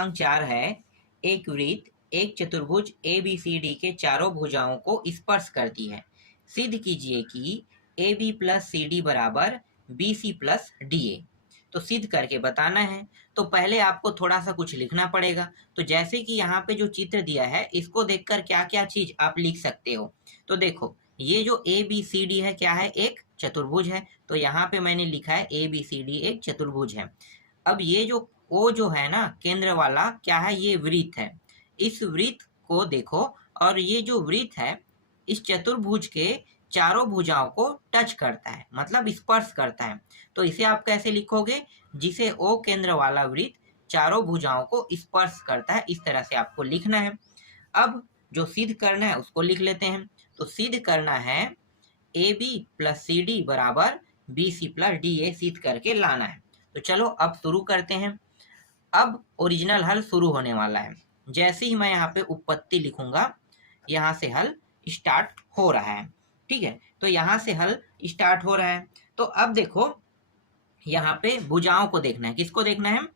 क्रमांक 4 है, एक वृत्त एक चतुर्भुज ABCD के चारों भुजाओं को स्पर्श करती है। सिद्ध कीजिए कि AB प्लस CD बराबर BC प्लस DA। तो सिद्ध करके बताना है। तो पहले आपको थोड़ा सा कुछ लिखना पड़ेगा। तो जैसे कि यहाँ पे जो चित्र दिया है, इसको देखकर क्या क्या चीज आप लिख सकते हो। तो देखो, ये जो ABCD है क्या है, एक चतुर्भुज है। तो यहाँ पे मैंने लिखा है ABCD एक चतुर्भुज है। अब ये जो O जो है ना, केंद्र वाला क्या है, ये वृत्त है। इस वृत्त को देखो, और ये जो वृत्त है इस चतुर्भुज के चारों भुजाओं को टच करता है, मतलब स्पर्श करता है। तो इसे आप कैसे लिखोगे, जिसे O केंद्र वाला वृत्त चारों भुजाओं को स्पर्श करता है, इस तरह से आपको लिखना है। अब जो सिद्ध करना है उसको लिख लेते हैं। तो सिद्ध करना है AB प्लस CD बराबर BC प्लस DA, सिद्ध करके लाना है। तो चलो अब शुरू करते हैं। अब ओरिजिनल हल शुरू होने वाला है। जैसे ही मैं यहाँ पे उत्पत्ति लिखूंगा, यहाँ से हल स्टार्ट हो रहा है। ठीक है, तो यहाँ से हल स्टार्ट हो रहा है। तो अब देखो, यहाँ पे भुजाओं को देखना है। किसको देखना है,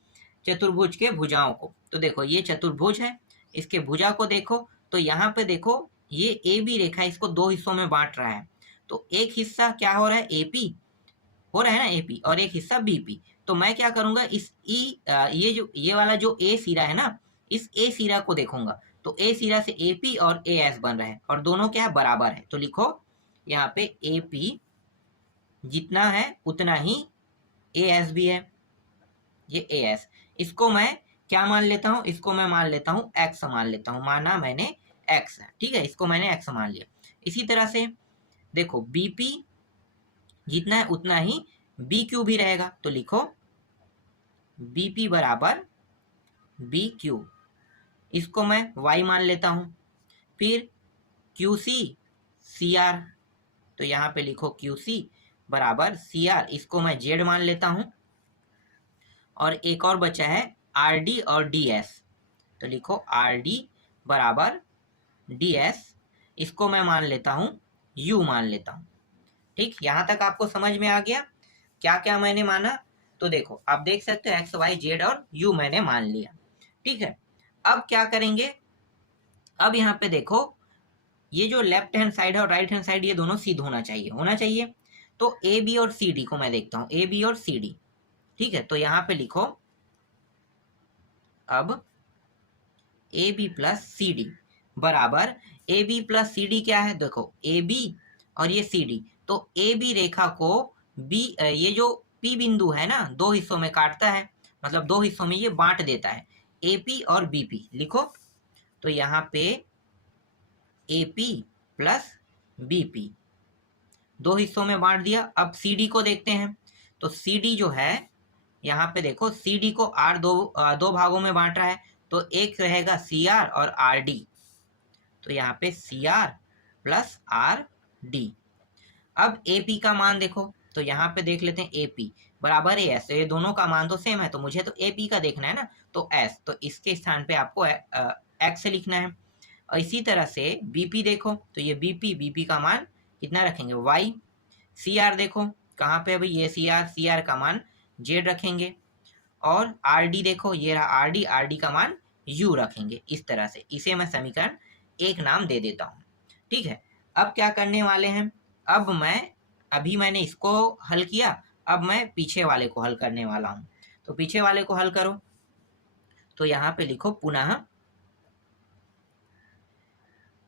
चतुर्भुज के भुजाओं को। तो देखो, ये चतुर्भुज है, इसके भुजा को देखो। तो यहाँ पे देखो, ये AB रेखा इसको दो हिस्सों में बांट रहा है। तो एक हिस्सा क्या हो रहा है, AP हो रहा है ना, AP, और एक हिस्सा BP। तो मैं क्या करूंगा, इस ये वाला जो A सिरा है ना, इस A सिरा को देखूंगा। तो A सिरा से AP और AS बन रहा है, और दोनों क्या है, बराबर है। तो लिखो यहाँ पे AP जितना है उतना ही AS भी है। ये AS, इसको मैं क्या मान लेता हूँ, इसको मैं मान लेता हूँ X मान लेता हूँ। माना मैंने X है, ठीक है, इसको मैंने X मान लिया। इसी तरह से देखो, BP जितना है उतना ही BQ भी रहेगा। तो लिखो BP बराबर BQ, इसको मैं Y मान लेता हूं। फिर QC CR, तो यहाँ पे लिखो QC बराबर CR, इसको मैं Z मान लेता हूं। और एक और बचा है RD और DS, तो लिखो RD बराबर DS, इसको मैं मान लेता हूं U मान लेता हूं। ठीक, यहां तक आपको समझ में आ गया क्या क्या मैंने माना। तो देखो, आप देख सकते हो X Y Z और U मैंने मान लिया। ठीक है, अब क्या करेंगे, अब यहाँ पे देखो, ये जो लेफ्ट हैंड साइड है और राइट हैंड साइड, ये दोनों सिद्ध होना चाहिए, होना चाहिए। तो AB और CD को मैं देखता हूँ, AB और CD। ठीक है, तो यहाँ पे लिखो अब AB प्लस CD बराबर, AB प्लस CD क्या है, देखो AB और ये CD। तो AB रेखा को ये जो P बिंदु है ना, दो हिस्सों में काटता है, मतलब दो हिस्सों में ये बांट देता है, AP और BP लिखो। तो यहाँ पे AP प्लस BP दो हिस्सों में बांट दिया। अब CD को देखते हैं। तो CD जो है, यहाँ पे देखो, CD को दो भागों में बांट रहा है। तो एक रहेगा CR और RD, तो यहाँ पे CR प्लस RD। अब AP का मान देखो, तो यहाँ पे देख लेते हैं AP बराबर AS, ये दोनों का मान तो सेम है, तो मुझे तो AP का देखना है ना, तो S, तो इसके स्थान पे आपको X लिखना है। और इसी तरह से BP देखो, तो ये BP का मान कितना रखेंगे, Y। CR देखो कहाँ पे, अभी ये CR का मान Z रखेंगे। और RD देखो, ये रहा RD का मान U रखेंगे। इस तरह से इसे मैं समीकरण 1 नाम दे देता हूँ। ठीक है, अब क्या करने वाले हैं, अब अभी मैंने इसको हल किया, अब मैं पीछे वाले को हल करने वाला हूँ। तो पीछे वाले को हल करो। तो यहाँ पे लिखो पुनः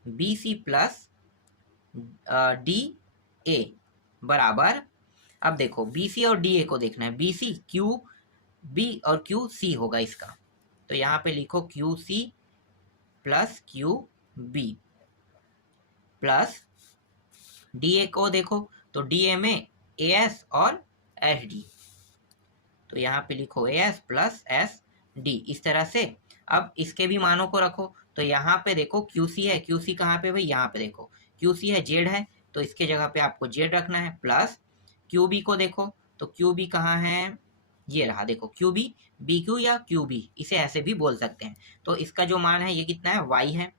BC प्लस DA बराबर, अब देखो BC और DA को देखना है, BC QB और QC होगा इसका। तो यहाँ पे लिखो QC plus QB plus DA को देखो, तो DA में AS और SD, तो यहाँ पे लिखो AS प्लस SD, इस तरह से। अब इसके भी मानों को रखो। तो यहाँ पे देखो QC है, QC कहाँ पे भाई, यहाँ पे देखो QC है, Z है, तो इसके जगह पे आपको Z रखना है। प्लस QB को देखो, तो QB कहाँ है, ये रहा, देखो QB, BQ या QB, इसे ऐसे भी बोल सकते हैं। तो इसका जो मान है ये कितना है, Y है।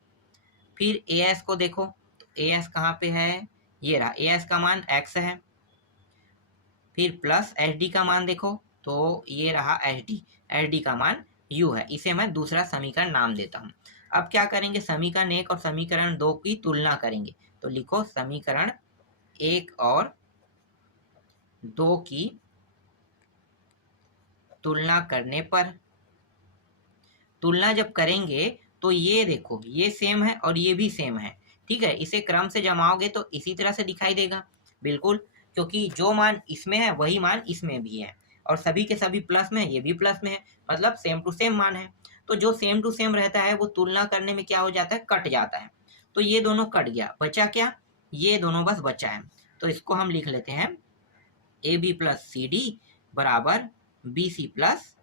फिर AS को देखो, तो AS कहाँ पे है, ये रहा, AS का मान X है। फिर प्लस SD का मान देखो, तो ये रहा SD का मान u है, इसे मैं दूसरा समीकरण नाम देता हूं। अब क्या करेंगे, समीकरण 1 और समीकरण 2 की तुलना करेंगे। तो लिखो समीकरण 1 और 2 की तुलना करने पर, तुलना जब करेंगे तो ये देखो ये सेम है और ये भी सेम है, ठीक है। इसे क्रम से जमाओगे तो इसी तरह से दिखाई देगा, बिल्कुल, क्योंकि जो मान इसमें है वही मान इसमें भी है, और सभी के सभी प्लस में है, ये भी प्लस में है, मतलब सेम टू सेम मान है। तो जो सेम टू सेम रहता है वो तुलना करने में क्या हो जाता है, कट जाता है। तो ये दोनों कट गया, बचा क्या, ये दोनों बस बचा है। तो इसको हम लिख लेते हैं A B plus C D बराबर B C plus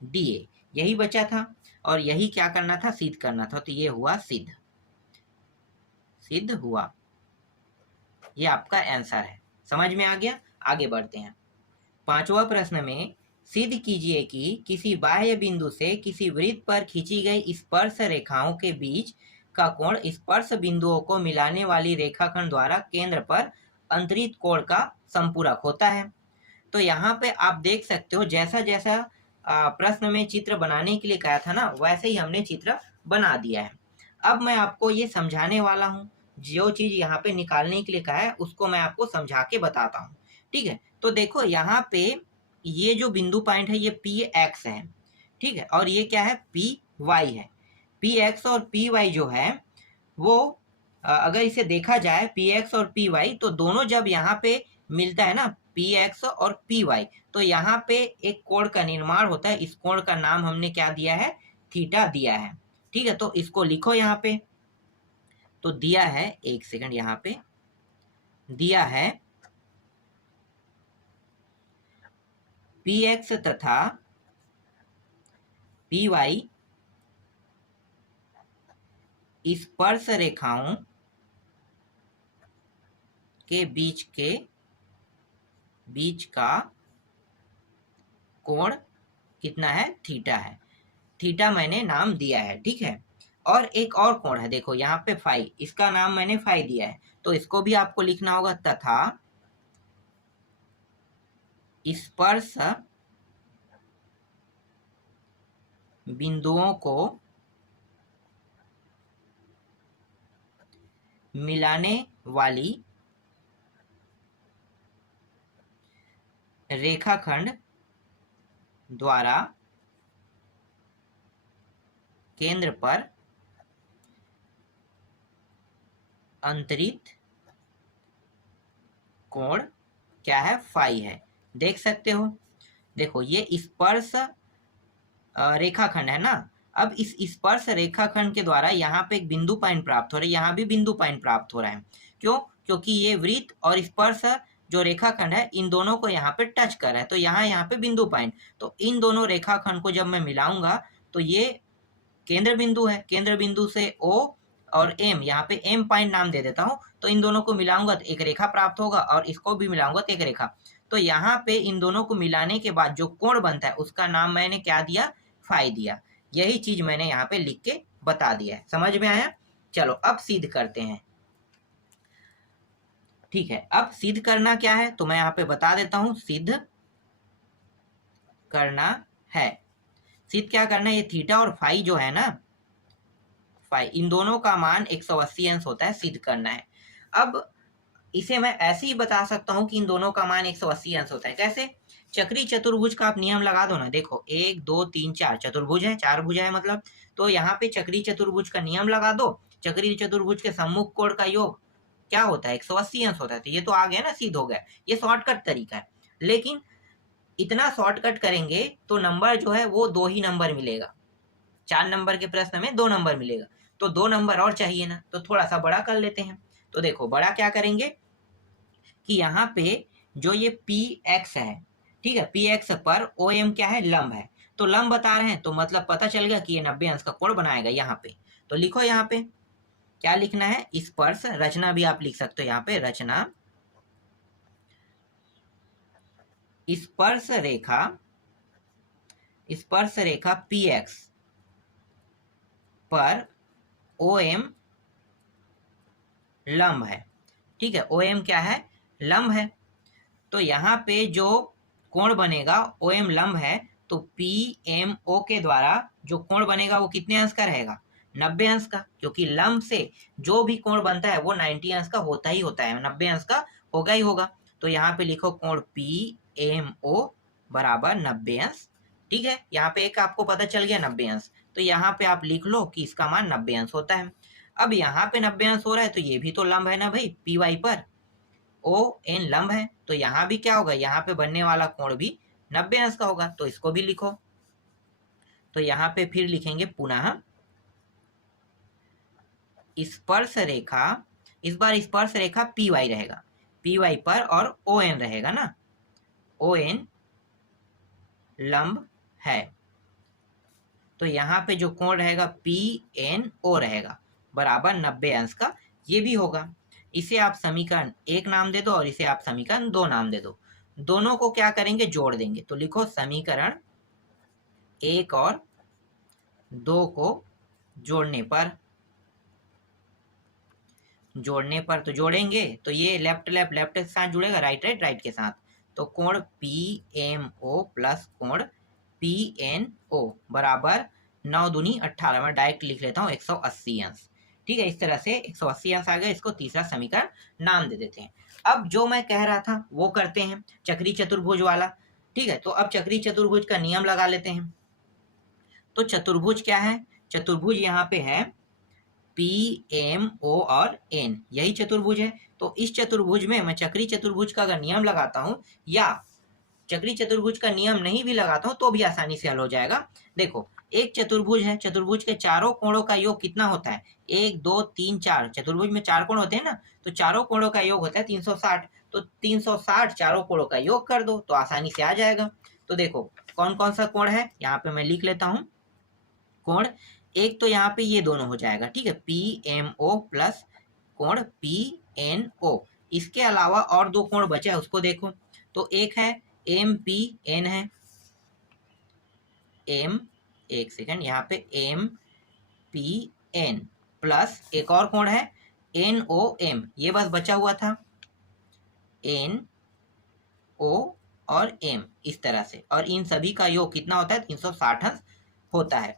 D A, यही बचा था और यही क्या करना था, सिद्ध करना था। तो ये हुआ सिद्ध, सिद्ध हुआ, ये आपका आंसर है। समझ में आ गया। आगे बढ़ते हैं। पांचवा प्रश्न में सिद्ध कीजिए कि किसी बाह्य बिंदु से किसी वृत्त पर खींची गई स्पर्श रेखाओं के बीच का कोण स्पर्श बिंदुओं को मिलाने वाली रेखाखंड द्वारा केंद्र पर अंतरित कोण का संपूरक होता है। तो यहाँ पे आप देख सकते हो जैसा जैसा प्रश्न में चित्र बनाने के लिए कहा था ना, वैसे ही हमने चित्र बना दिया है। अब मैं आपको ये समझाने वाला हूँ, जो चीज यहाँ पे निकालने के लिए कहा है उसको मैं आपको समझा के बताता हूँ, ठीक है। तो देखो यहाँ पे ये जो बिंदु पॉइंट है ये पी एक्स है, ठीक है, और ये क्या है, पी वाई है। पी एक्स और पी वाई जो है वो अगर इसे देखा जाए पी एक्स और पी वाई, तो दोनों जब यहाँ पे मिलता है ना, पी एक्स और पी वाई, तो यहाँ पे एक कोण का निर्माण होता है। इस कोण का नाम हमने क्या दिया है, थीटा दिया है, ठीक है। तो इसको लिखो यहाँ पे। तो दिया है, एक सेकंड, यहाँ पे दिया है पी एक्स तथा पी वाई स्पर्श रेखाओं के बीच का कोण कितना है, थीटा है। थीटा मैंने नाम दिया है, ठीक है। और एक और कोण है, देखो यहाँ पे फाई, इसका नाम मैंने फाई दिया है, तो इसको भी आपको लिखना होगा। तथा स्पर्श बिंदुओं को मिलाने वाली रेखाखंड द्वारा केंद्र पर अंतरित कोण क्या है, फाई है। देख सकते हो, देखो ये स्पर्श रेखाखंड है ना। अब इस स्पर्श रेखाखंड के द्वारा यहाँ पे एक बिंदु पॉइंट प्राप्त हो रहा है, यहाँ भी बिंदु पॉइंट प्राप्त हो रहा है। क्यों, क्योंकि ये वृत्त और स्पर्श जो रेखाखंड है इन दोनों को यहाँ पे टच कर रहा है, तो यहाँ पे बिंदु पॉइंट। तो इन दोनों रेखाखंड को जब मैं मिलाऊंगा तो ये केंद्र बिंदु है, केंद्र बिंदु से O और M, यहाँ पे M पॉइंट नाम दे देता हूँ। तो इन दोनों को मिलाऊंगा तो एक रेखा प्राप्त होगा, और इसको भी मिलाऊंगा तो एक रेखा। तो यहाँ पे इन दोनों को मिलाने के बाद जो कोण बनता है उसका नाम मैंने क्या दिया, फाई दिया। यही चीज मैंने यहाँ पे लिख के बता दिया है। समझ में आया। चलो अब सिद्ध करते हैं, ठीक है। अब सिद्ध करना क्या है तो मैं यहाँ पे बता देता हूँ। सिद्ध करना है, सिद्ध क्या करना है, ये थीटा और फाई जो है ना, फाई, इन दोनों का मान 180 अंश होता है, सिद्ध करना है। अब इसे मैं ऐसे ही बता सकता हूँ कि इन दोनों का मान 180 अंश होता है। कैसे, चक्री चतुर्भुज का आप नियम लगा दो ना। देखो 1 2 3 4 चतुर्भुज है, 4 भुजा है मतलब। तो यहाँ पे चक्री चतुर्भुज का नियम लगा दो। चक्री चतुर्भुज के सम्मुख कोण का योग क्या होता है, 180 अंश होता है। तो ये तो आ गया ना, सिद्ध हो गया। ये शॉर्टकट तरीका है, लेकिन इतना शॉर्टकट करेंगे तो नंबर जो है वो 2 ही नंबर मिलेगा। 4 नंबर के प्रश्न में 2 नंबर मिलेगा, तो 2 नंबर और चाहिए ना, तो थोड़ा सा बड़ा कर लेते हैं। तो देखो बड़ा क्या करेंगे कि यहाँ पे जो ये पी एक्स है, ठीक है, पी एक्स पर ओ एम क्या है, लंब है। तो लंब बता रहे हैं तो मतलब पता चल गया कि ये 90 अंश का कोण बनाएगा यहाँ पे। तो लिखो यहाँ पे क्या लिखना है, स्पर्श रचना भी आप लिख सकते हो यहाँ पे, रचना स्पर्श रेखा पी एक्स पर ओ एम लंब है, ठीक है। ओ एम क्या है, लंब है। तो यहाँ पे जो कोण बनेगा ओ एम लंब है, तो PMO के द्वारा जो कोण बनेगा वो कितने अंश का रहेगा? 90 अंश का, क्योंकि लंब से जो भी कोण बनता है वो 90 अंश का होता ही होता है, 90 अंश का होगा ही होगा। तो यहाँ पे लिखो कोण PMO बराबर 90 अंश। ठीक है, यहाँ पे एक आपको पता चल गया 90 अंश, तो यहाँ पे आप लिख लो कि इसका मान 90 अंश होता है। अब यहाँ पे 90 अंश हो रहा है तो ये भी तो लंब है ना भाई, PY पर ON लंब है, तो यहाँ भी क्या होगा, यहाँ पे बनने वाला कोण भी 90 अंश का होगा, तो इसको भी लिखो। तो यहाँ पे फिर लिखेंगे पुनः स्पर्श रेखा, इस बार स्पर्श रेखा PY रहेगा, PY पर, और ON रहेगा ना, ON लंब है, तो यहाँ पे जो कोण रहेगा PNO रहेगा बराबर 90 अंश का, ये भी होगा। इसे आप समीकरण 1 नाम दे दो और इसे आप समीकरण 2 नाम दे दो। दोनों को क्या करेंगे, जोड़ देंगे। तो लिखो समीकरण 1 और 2 को जोड़ने पर तो जोड़ेंगे तो ये लेफ्ट के साथ जुड़ेगा, राइट के साथ। तो कोण PMO प्लस कोण PNO बराबर 9 दूनी 18, मैं डायरेक्ट लिख लेता हूँ 180 अंश। ठीक है, इस तरह से 180 अंश आ गया, इसको तीसरा समीकरण नाम दे देते हैं। अब जो मैं कह रहा था वो करते हैं, चक्री चतुर्भुज वाला। ठीक है, तो अब चक्री चतुर्भुज का नियम लगा लेते हैं। तो चतुर्भुज क्या है, चतुर्भुज यहाँ पे है PMO और N, यही चतुर्भुज है। तो इस चतुर्भुज में मैं चक्री चतुर्भुज का अगर नियम लगाता हूं या चक्री चतुर्भुज का नियम नहीं भी लगाता हूं तो भी आसानी से हल हो जाएगा। देखो, एक चतुर्भुज है, चतुर्भुज के चारों कोणों का योग कितना होता है, 1 2 3 4, चतुर्भुज में 4 कोण होते हैं ना, तो चारों कोणों का योग होता है 360। तो 360 चारों कोणों का योग कर दो तो आसानी से आ जाएगा। तो देखो कौन कौन सा कोण है, यहाँ पे मैं लिख लेता हूँ। कोण एक तो यहाँ पे ये दोनों हो जाएगा, ठीक है, PMO प्लस कोण PNO। इसके अलावा और 2 कोण बचे हैं, उसको देखो। तो एक है MPN है, एक सेकंड, यहाँ पे MPN प्लस एक और कोण है NOM, ये बस बचा हुआ था, NO और M, इस तरह से। और इन सभी का योग कितना होता है, 360 अंश होता है।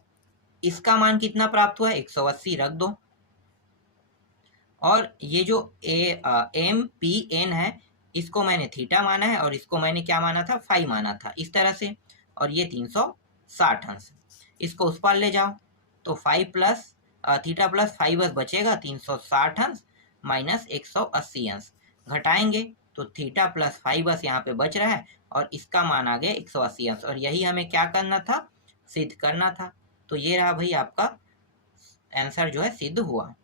इसका मान कितना प्राप्त हुआ है, 180 रख दो। और ये जो MPN है इसको मैंने थीटा माना है और इसको मैंने क्या माना था, फाई माना था, इस तरह से। और ये 360 अंश, इसको उस पार ले जाओ तो phi plus theta plus phi बस बचेगा, 360 अंश माइनस 180 अंश घटाएंगे तो थीटा प्लस फाई बस यहाँ पे बच रहा है और इसका मान आ गया 180 अंश। और यही हमें क्या करना था, सिद्ध करना था। तो ये रहा भाई आपका आंसर जो है सिद्ध हुआ।